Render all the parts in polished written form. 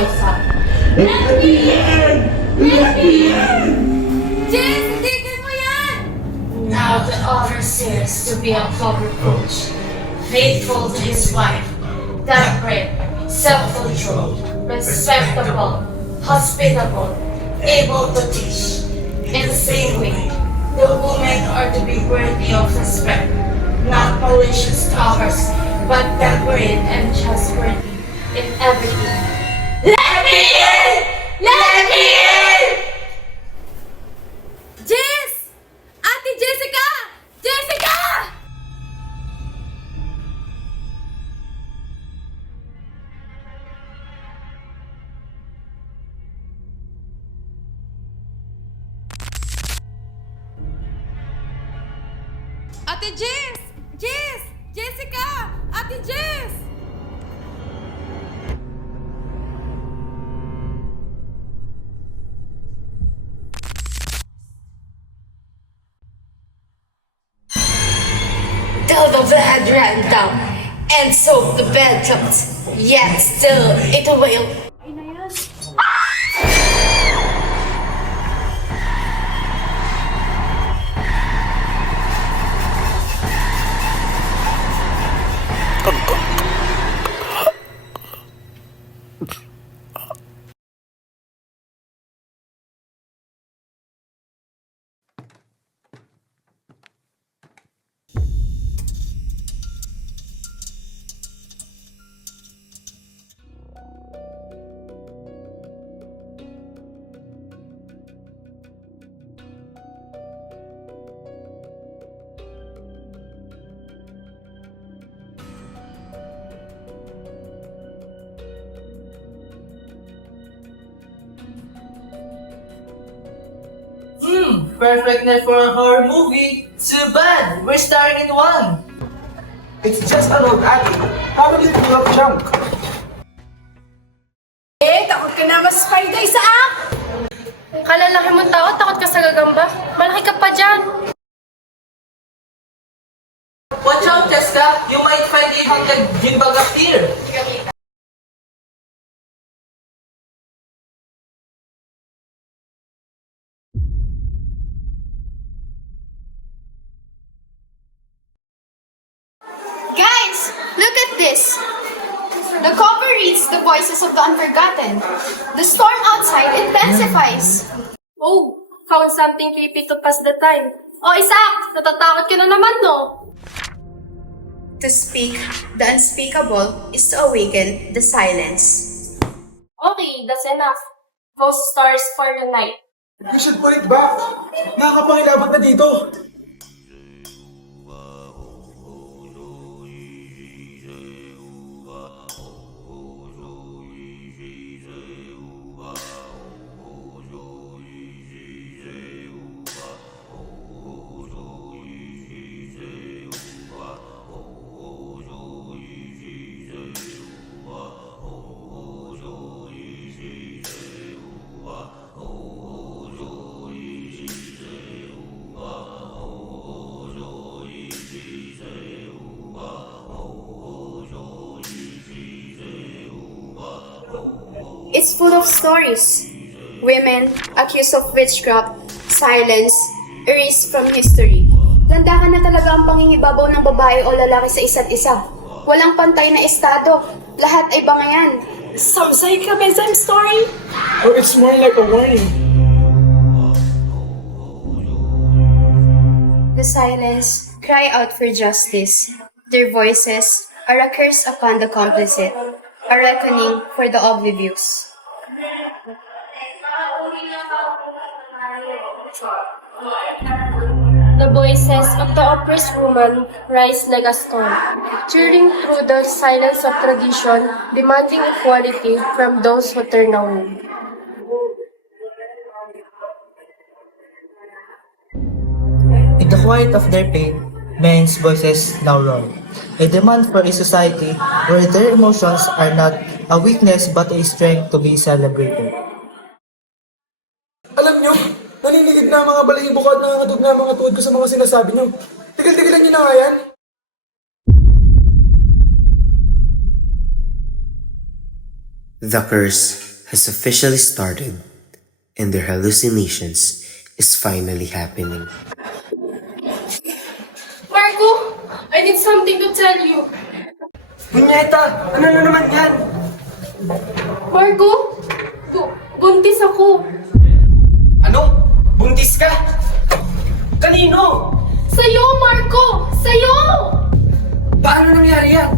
voice out. Let me in! Let me in! Jess, tigil mo yan! Now the overseers to be above reproach, faithful to his wife, temperate, self-controlled, respectable, hospitable, able to teach. In the same way, the women are to be worthy of respect, not malicious to others, but temperate and trustworthy in everything. Let me in! Let me in! Jess! Ate Jessica! Jessica! Ate Jess! Jess! Jessica! Ate Jess! Till the blood ran down and soaked the bed clothes, yet still it wailed. Perfect night for a horror movie. Too bad, we're starring in one. It's just an old attic, probably full of junk. Takot ka na mas spider sa app! Kalalaki mong tao, takot ka sa gagamba. Malaki ka pa dyan. Watch out, Jessica. You might find a haunted gym bag up here. Guys, look at this. The cover reads The Voices of the Unforgotten. The storm outside intensifies. Oh, found something creepy to pass the time. Oh, Isaac! Natatakot ka na naman, no? To speak the unspeakable is to awaken the silence. Okay, that's enough. Ghost stars for the night. We should put it back. Nakakapangilabot na dito. It's full of stories. Women accused of witchcraft, silence, erased from history. Landakan na talaga ang pangingibabaw ng babae o lalaki sa isa't isa. Walang pantay na estado. Lahat ay bangayan. Some psychomism story? Or it's more like a warning. The silence cry out for justice. Their voices are a curse upon the complicit, a reckoning for the oblivious. The voices of the oppressed woman rise like a storm, tearing through the silence of tradition, demanding equality from those who turn away. In the quiet of their pain, men's voices now roar. A demand for a society where their emotions are not a weakness but a strength to be celebrated. Alam nyo, naninilig na ang mga balahibo ko at nakakatog na ang mga tuhod ko sa mga sinasabi nyo. Tigil-tigilan nyo na nga yan. The Curse. has officially started and their hallucinations is finally happening. Marco, I need something to tell you. Munyeta, ano na naman yan? Marco, buntis ako. Ano? Buntis ka? Kanino? Sa'yo, Marco! Sa'yo! Paano nangyari yan?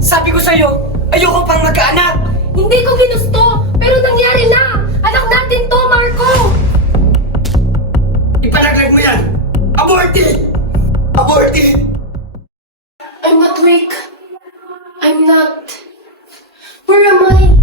Sabi ko sa'yo, ayoko pang magkaanak! Hindi ko ginusto, pero nangyari na! Anak natin to, Marco! Iparaglag mo yan! Aborted! Aborted! I'm not weak. I'm not. Where am I?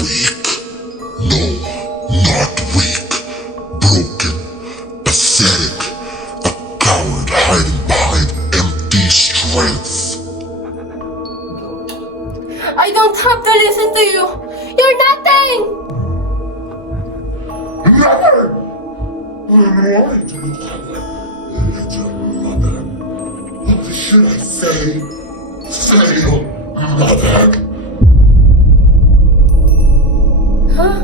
Weak? No, not weak. Broken, pathetic, a coward hiding behind empty strength. I don't have to listen to you. You're nothing. Never! I'm lying to you. Little mother. What should I say? Say, mother. Huh?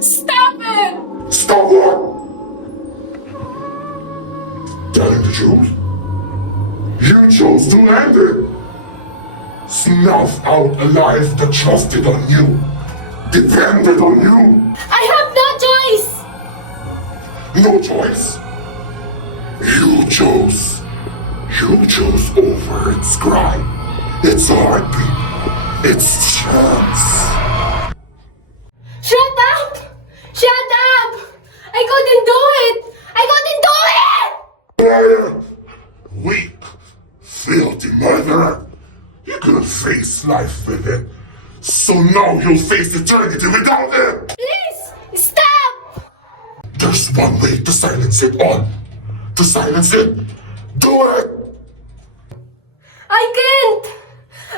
Stop it! Stop what? Telling the truth? You chose to end it. Snuff out a life that trusted on you, depended on you. I have no choice. No choice. You chose. You chose over its cry, its heartbeat, its chance. Shut up! Shut up! I couldn't do it! I couldn't do it! Liar! Weak, filthy murderer! You couldn't face life with it, so now you'll face eternity without it! Please! Stop! There's one way to silence it all. To silence it, do it! I can't!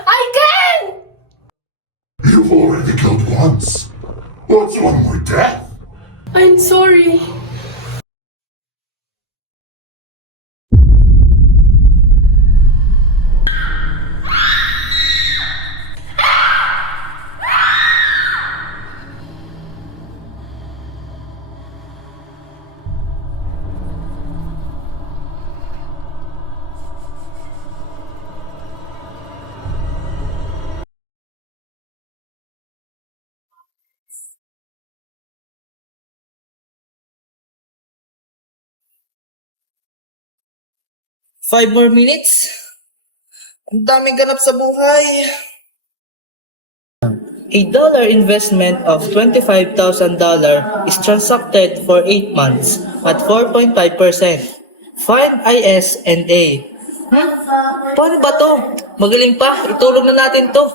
I can't! You've already killed once. What's one more death? I'm sorry. Five more minutes? Ang daming ganap sa buhay. A dollar investment of $25,000 is transacted for 8 months at 4.5%. Find IS&A. Paano ba to? Magaling pa. Itulong na natin to.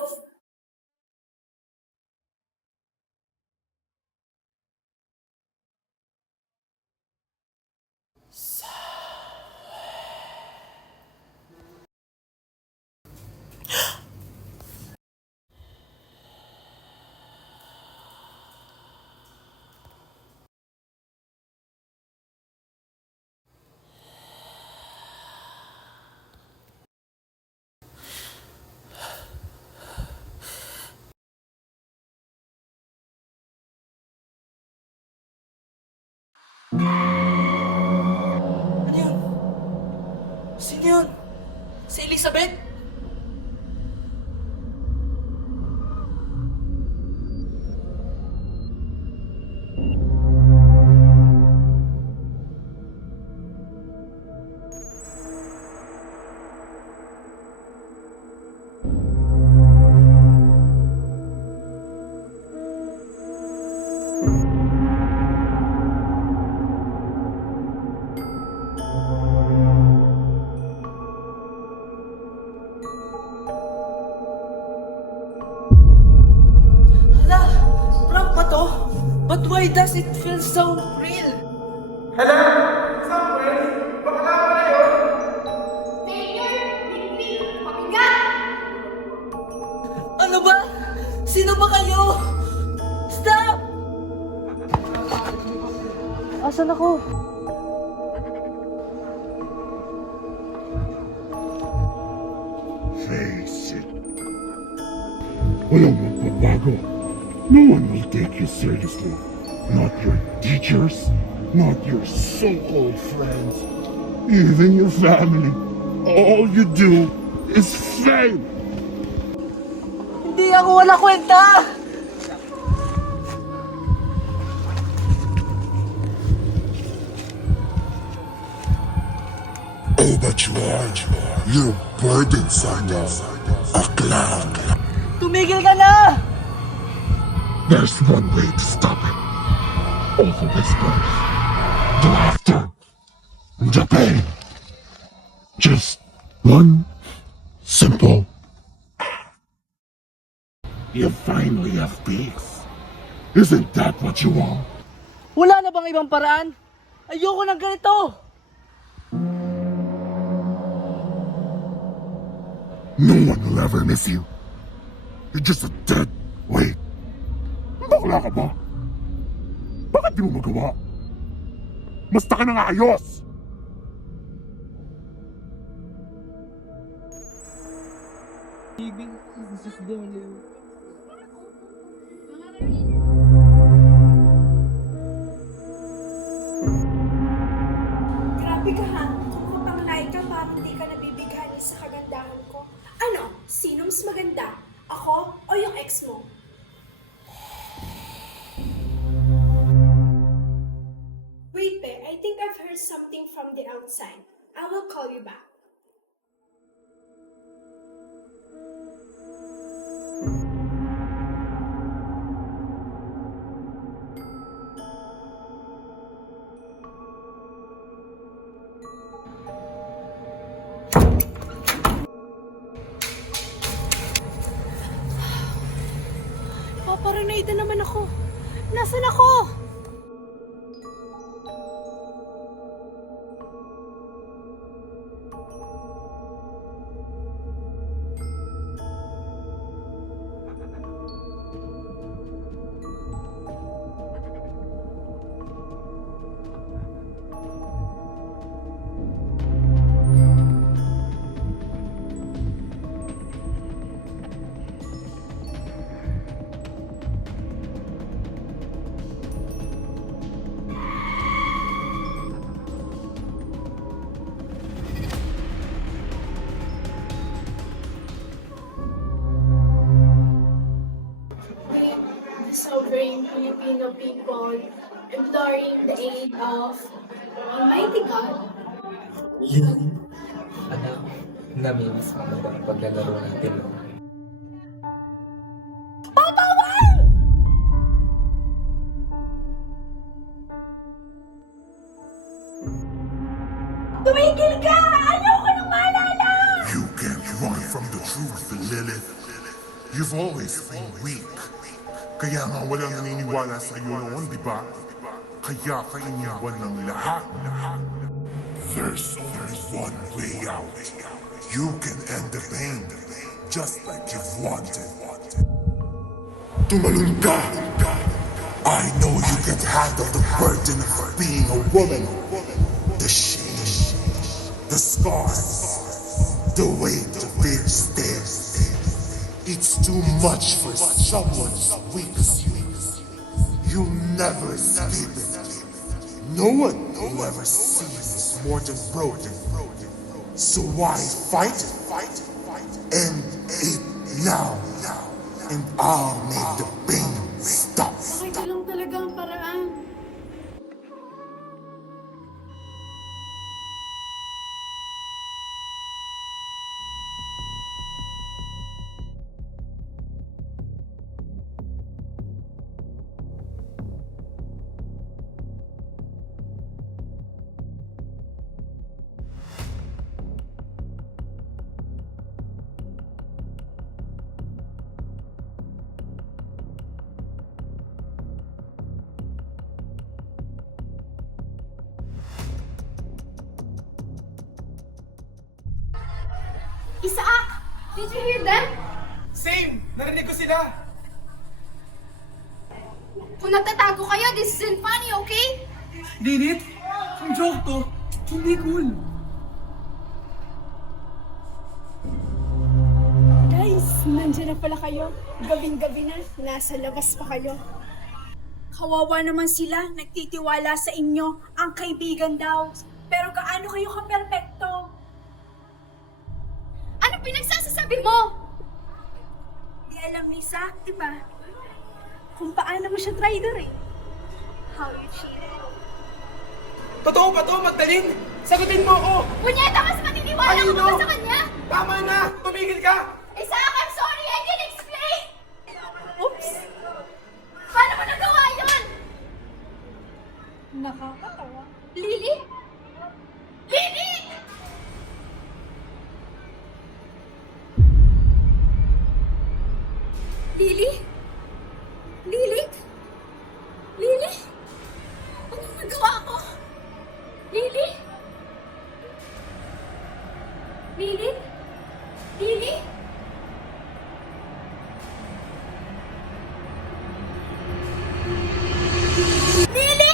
Ano yun? Sino yun? Si Elizabeth? But why does it feel so real? Hala! Samuel! Bakla ka na yun! Mayor! Bigli! Pabigat! Ano ba? Sino ba kayo? Stop! Asan ako? Face it. Walang magbabago. No one will take you seriously. Not your teachers, not your so-called friends, even your family. All you do is fail. Hindi ako wala kwenta! Oh, but you are. You're a burden, Sanya. A clown. Tumigil ka na! There's one way to stop it. All the whispers, the laughter, the pain. Just one simple act. You finally have peace. Isn't that what you want? Wala na bang ibang paraan? Ayoko ng ganito! No one will ever miss you. You're just a dead weight. Bakla ka ba? Bakit di mo magawa? Basta ka nang ayos! Grabe ka ha. Kung mapanglay ka, parang hindi ka nabibighani sa kagandahan ko. Ano? Sino mas maganda? Ako o yung ex mo? Wait, be. I think I've heard something from the outside. I will call you back. Paparanoid na naman ako. Nasaan ako? Sovereign Filipino people, imploring the aid of Almighty God. Anak, namimiss mo na ba ang paglalaro natin, no? Tumigil ka! Ayoko nang maalala! You can't run from the truth, Lilith. You've always been weak. Kaya nga walang naniniwala sa iyo noon, di ba? Kaya ka iniwan ng lahat. There's only one way out. You can end the pain, just like you've wanted. Tumalun ka! I know you can handle the burden of being a woman. The shame, the scars, the weight of being stairs. It's too much for someone as weak as you. You'll never escape it. No one will ever see you as more than broken. So why fight it? End it now. And I'll make the pain stop. Ito lang talaga ang paraan. Isaac! Did you hear them? Same! Narinig ko sila! Kung nagtatago kayo, this isn't funny, okay? Lilith, ang joke to, hindi cool. Guys, nandiyan na pala kayo. Gabing-gabi na, nasa labas pa kayo. Kawawa naman sila, nagtitiwala sa inyo, ang kaibigan daw. Pero gaano kayo ka-perfecto? Ano pinagsasasabi mo? Di alam ni Zack, di ba? Kung paano mo siya traitor eh. How you cheated. Totoo ba to, Magdalene? Sagutin mo ako! Punyeta, mas maniniwala ka ba sa kanya? Tama na! Tumigil ka! Isaac, I'm sorry, I didn't explain! Oops! Paano mo nagawa yun? Nakakatawa. Lily? Lily! Lily? Lily? Lily? Anong nagawa ko? Lily? Lily? Lily? Lily?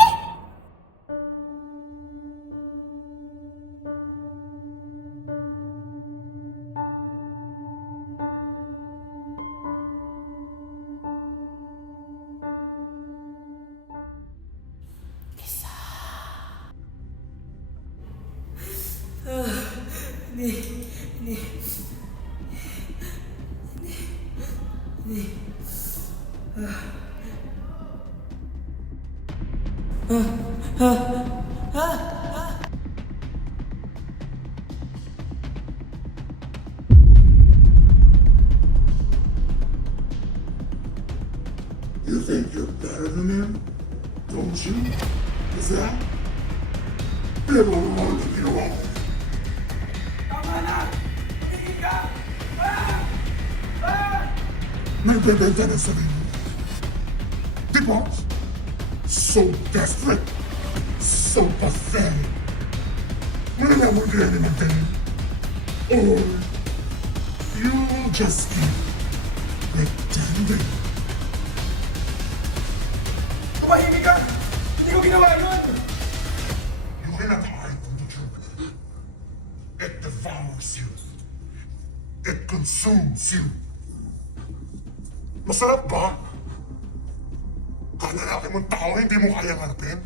You think you're better than him? Don't you? Is that? Pero naman na ginawa mo. Tama na! Tumigil ka! Ah! Ah! Nagbebenta na sarili mo. Di ba? So desperate. So pathetic. Malalaman kaya ni Magdalene. Or you'll just keep pretending. Tumahimik ka! Hindi ko ginawa yun! You cannot hide from the truth. It devours you. It consumes you. Masarap ba? Kalalaki mong tao hindi mo kayang harapin?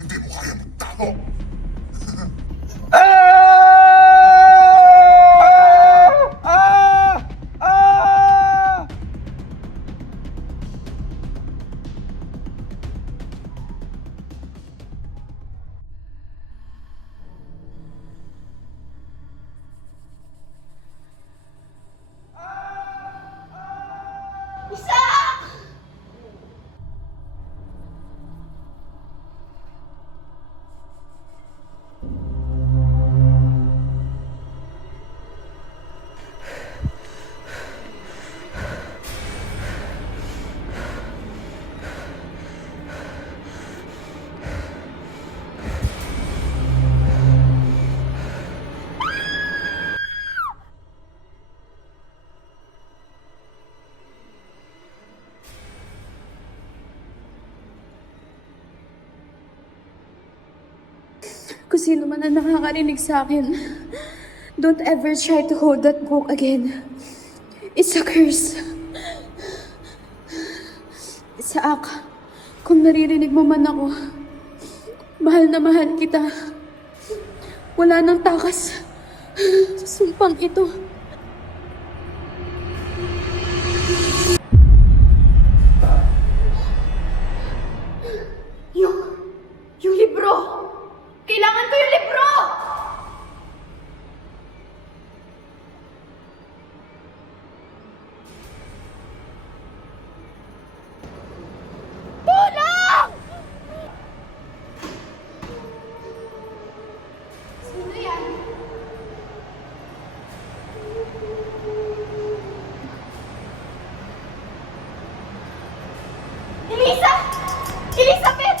Hindi mo kayang magtago? Kung sino man ang nakakarinig sa akin, don't ever try to hold that book again. It's a curse. Isaac, kung naririnig mo man ako, mahal na mahal kita. Wala nang takas sa sumpang ito. Yung libro! Kailangan ko yung libro! Tulong! Sino yan? Elisa! Elizabeth!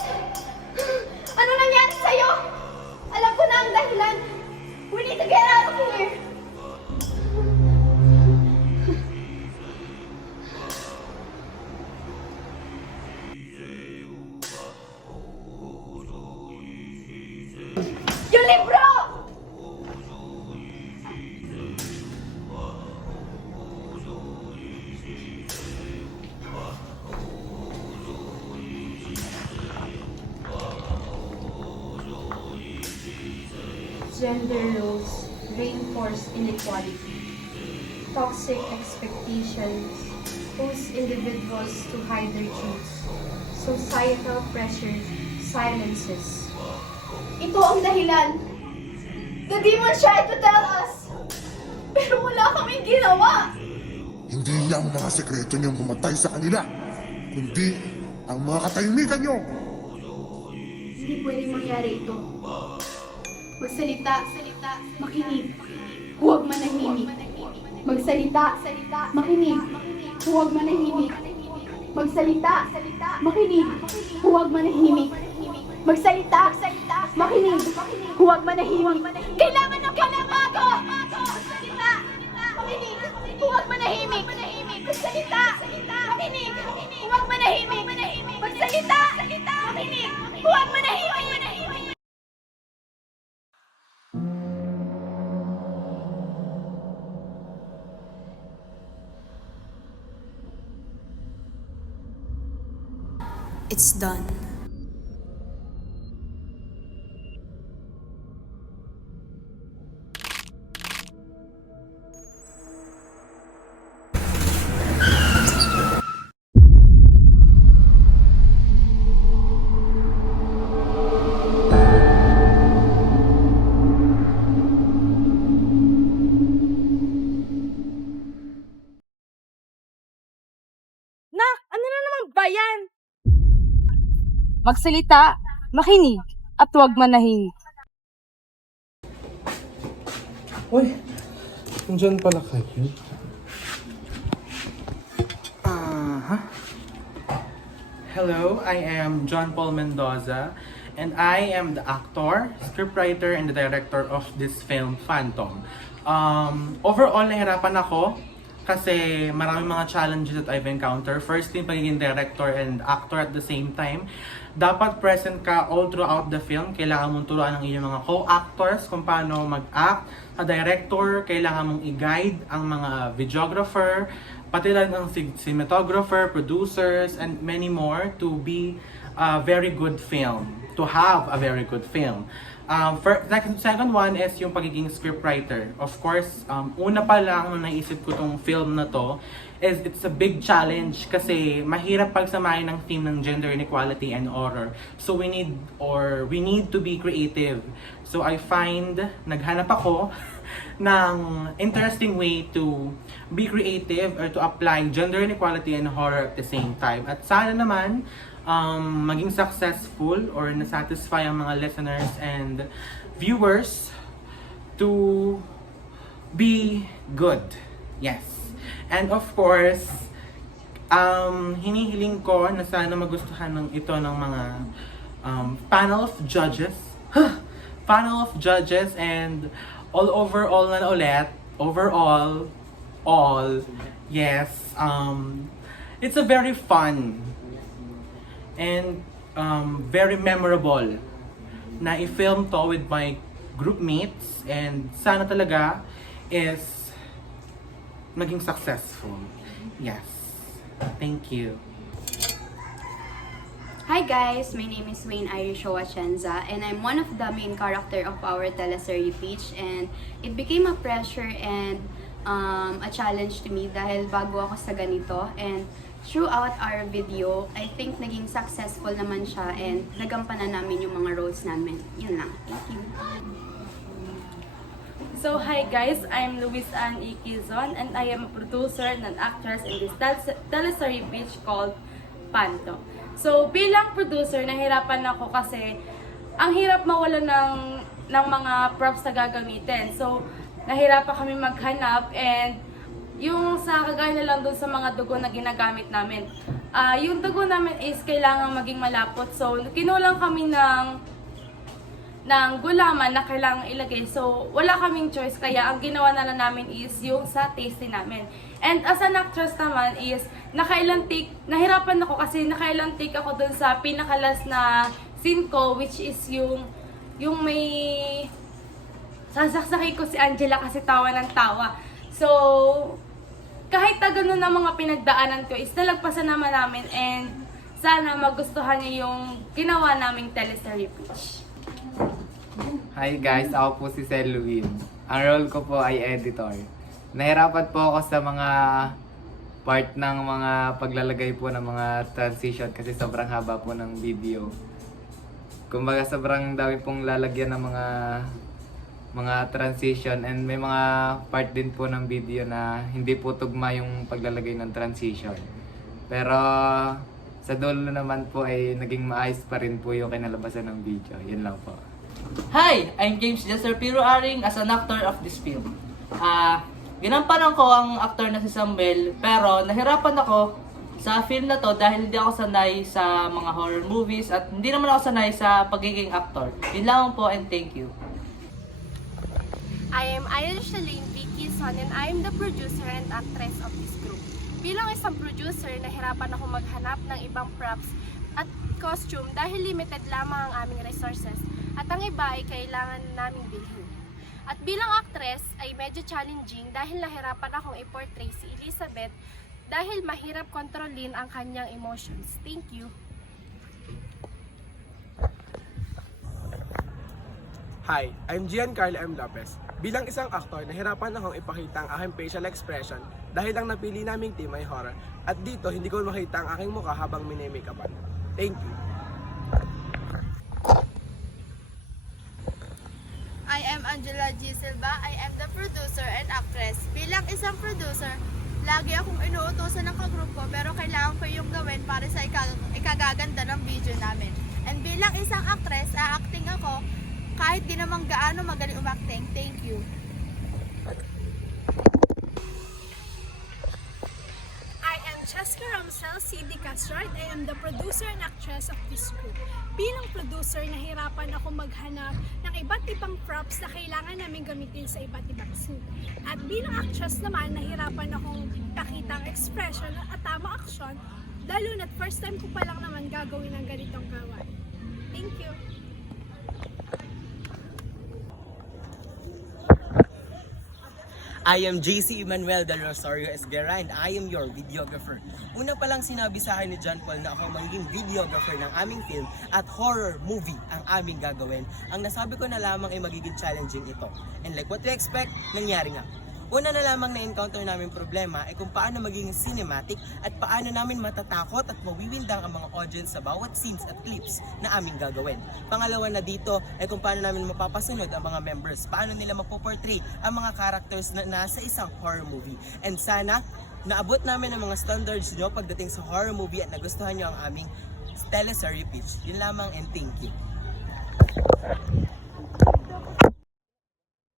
Ano nangyari sa'yo? Alam ko na ang dahilan. We need to get out of here. libro! Gender roles reinforce inequality. Toxic expectations push individuals to hide their truths. Societal pressure silences. Ito ang dahilan. The demons tried to tell us. Pero wala kaming ginawa. Hindi ang mga sekreto niyong pumatay sa kanila, kundi ang mga katahimikan niyo. Hindi pwedeng mangyari ito. Magsalita, makinig. Huwag manahimik. Magsalita, makinig. Huwag manahimik. Magsalita, makinig. Huwag manahimik. Magsalita, makinig. Huwag manahimik. Kailangan ako! Magsalita, makinig. Huwag manahimik. Magsalita, makinig. Huwag manahimik. Magsalita, makinig. Huwag manahimik. It's done. Nak, ano na naman ba yan? Magsalita, makinig, at huwag manahimik. Uy, nandyan pala kayo. Hello, I am John Paul Mendoza, and I am the actor, scriptwriter, and the director of this film, Phantom. Overall, nahirapan ako kasi maraming mga challenges that I've encountered. First thing, pagiging director and actor at the same time. Dapat present ka all throughout the film. Kailangan mong turuan ng iyong mga co-actors kung paano mag-act. Sa director, kailangan mong i-guide ang mga videographer, pati lang ang cinematographer, producers, and many more to be a very good film. To have a very good film. Second one is yung pagiging scriptwriter. Of course, una pa lang nung naisip ko tong film na to, is it's a big challenge kasi mahirap pagsamahin ng theme ng gender inequality and horror. So we need to be creative. So I find, naghanap ako ng interesting way to be creative or to apply gender inequality and horror at the same time. At sana naman, maging successful or nasatisfy ang mga listeners and viewers to be good. Yes. And of course, hinihiling ko na sana magustuhan ito ng mga panel of judges. Panel of judges and overall, yes, it's a very fun and very memorable na i-film to with my group mates, and sana talaga is maging successful. Yes. Thank you. Hi guys, my name is Wayne Irisho Atienza, and I'm one of the main character of our teleserye Peach, and it became a pressure and a challenge to me dahil bago ako sa ganito, and throughout our video, I think naging successful naman siya and nagampanan namin yung mga roles namin. Yun lang. Thank you. So hi guys, I'm Luis Ann Ikizon, and I am a producer and an actress in this teleserye Peach called Phantom. So bilang producer, nahirapan ako kasi ang hirap mawala ng mga props na gagamitin. So nahirapan kami maghanap, and yung sa kagaya na lang dun sa mga dugo na ginagamit namin. Yung dugo namin is kailangan maging malapot. So kinulang kami ng gulaman na kailangan ilagay. So wala kaming choice, kaya ang ginawa na lang namin is yung sa tasting namin. And as an actress naman is nakailang take, nahirapan ako kasi nakailang take ako dun sa pinakalas na scene ko, which is yung yung may sasaksakay ko si Angela kasi tawa ng tawa. So, kahit na ganun ang mga pinagdaanan ko is nalagpasan naman namin and sana magustuhan niyo yung ginawa naming teleserye pitch. Hi guys, ako po si Celuin. Ang role ko po ay editor. Nahirapan po ako sa mga part ng mga paglalagay po ng mga transition kasi sobrang haba po ng video. Kumbaga sobrang dami pong lalagyan ng mga transition and may mga part din po ng video na hindi po tugma yung paglalagay ng transition. Pero sa dulo naman po ay naging maayos pa rin po yung kinalabasan ng video. Yun lang po. Hi! I'm James Jester Piro Aring as an actor of this film. Ginampanan ko ang actor na si Samuel, pero nahirapan ako sa film na to dahil hindi ako sanay sa mga horror movies at hindi naman ako sanay sa pagiging actor. Yun lang po and thank you. I am Irish Shalane Vicky Son and I am the producer and actress of this group. Bilang isang producer, nahirapan ako maghanap ng ibang props at costume dahil limited lamang ang aming resources at ang iba ay kailangan naming bilhin. At bilang actress ay medyo challenging dahil nahirapan akong i-portray si Elizabeth dahil mahirap kontrolin ang kanyang emotions. Thank you. Hi, I'm Giancarlo M. Lopez. Bilang isang aktor, nahirapan akong ipakita ang aking facial expression dahil ang napili naming team ay horror. At dito, hindi ko makita ang aking mukha habang mini-makeupan. Thank you. I am Angela G. Silva. I am the producer and actress. Bilang isang producer, lagi akong inuutosan ng kagrupo pero kailangan ko yung gawin para sa ikagaganda ng video namin. And bilang isang actress, a-acting ako kahit di naman gaano magaling umacting. Thank you. I am Cheska Ramsel C.D. Castro. I am the producer and actress of this group. Bilang producer, nahirapan ako maghanap ng iba't ibang props na kailangan namin gamitin sa iba't ibang scene. At bilang actress naman, nahirapan akong pakita ang expression at tama aksyon, lalo na't first time ko pa lang naman gagawin ang ganitong gawain. Thank you! I am JC Emmanuel Del Rosario Esguerra and I am your videographer. Una pa lang sinabi sa akin ni John Paul na ako magiging videographer ng aming film at horror movie ang aming gagawin. Ang nasabi ko na lamang ay magiging challenging ito. And like what we expect, nangyari nga. Una na lamang na-encounter namin problema ay kung paano maging cinematic at paano namin matatakot at mawiwindang ang mga audience sa bawat scenes at clips na aming gagawin. Pangalawa na dito ay kung paano namin mapapasunod ang mga members, paano nila mapoportray ang mga characters na nasa isang horror movie. And sana, naabot namin ang mga standards nyo pagdating sa horror movie at nagustuhan nyo ang aming teleserye pitch. Yun lamang and thank you.